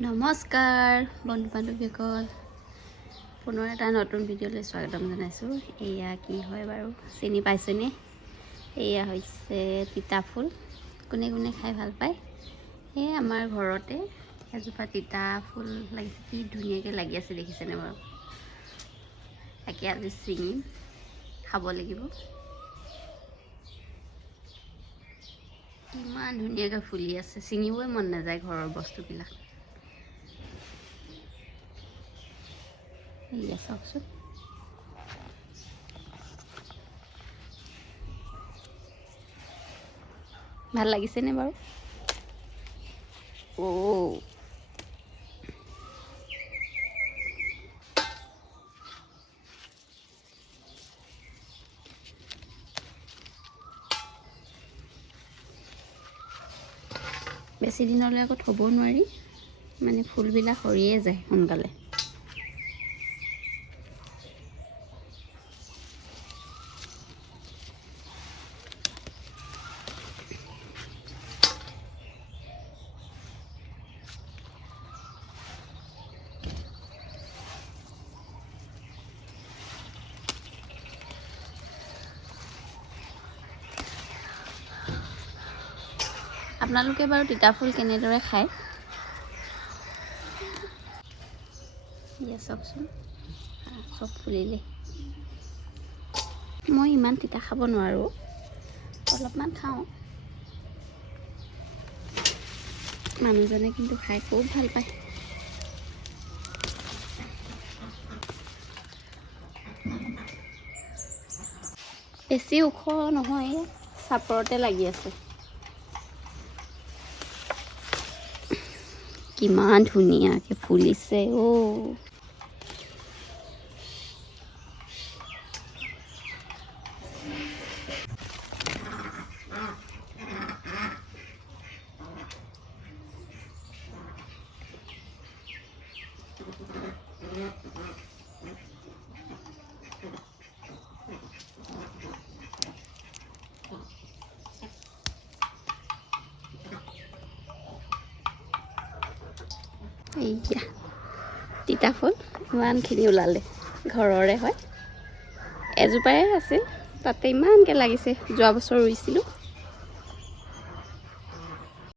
নমস্কাৰ বন্ধু বান্ধৱীসকল, পুনৰ এটা নতুন ভিডিঅ'লৈ স্বাগতম জনাইছোঁ। এয়া কি হয় বাৰু চিনি পাইছেনে? এয়া হৈছে তিতা ফুল। কোনে কোনে খাই ভাল পায়? এই আমাৰ ঘৰতে এজোপা তিতা ফুল লাগিছে, কি ধুনীয়াকৈ লাগি আছে দেখিছেনে বাৰু? তাকে আজি ছিঙি খাব লাগিব। ইমান ধুনীয়াকৈ ফুলি আছে, ছিঙিবই মন নাযায় ঘৰৰ বস্তুবিলাক। এয়া চাওকচোন, ভাল লাগিছেনে বাৰু? বেছি দিনলৈ আকৌ থ'ব নোৱাৰি, মানে ফুলবিলাক সৰিয়ে যায় সোনকালে। আপোনালোকে বাৰু তিতা ফুল কেনেদৰে খায়? ইয়া চাওকচোন, চব ফুলিলে। মই ইমান তিতা খাব নোৱাৰোঁ, অলপমান খাওঁ। মানুহজনে কিন্তু খাই খুব ভাল পায়। বেছি ওখ নহয়, চাপৰতে লাগি আছে। কিমান ধুনীয়াকৈ ফুলিছে অ'। এইয়া তিতা ফুল ইমানখিনি ওলালে, ঘৰৰে হয়। এজোপাই আছিল, তাতে ইমানকৈ লাগিছে। যোৱা বছৰ ৰুইছিলোঁ।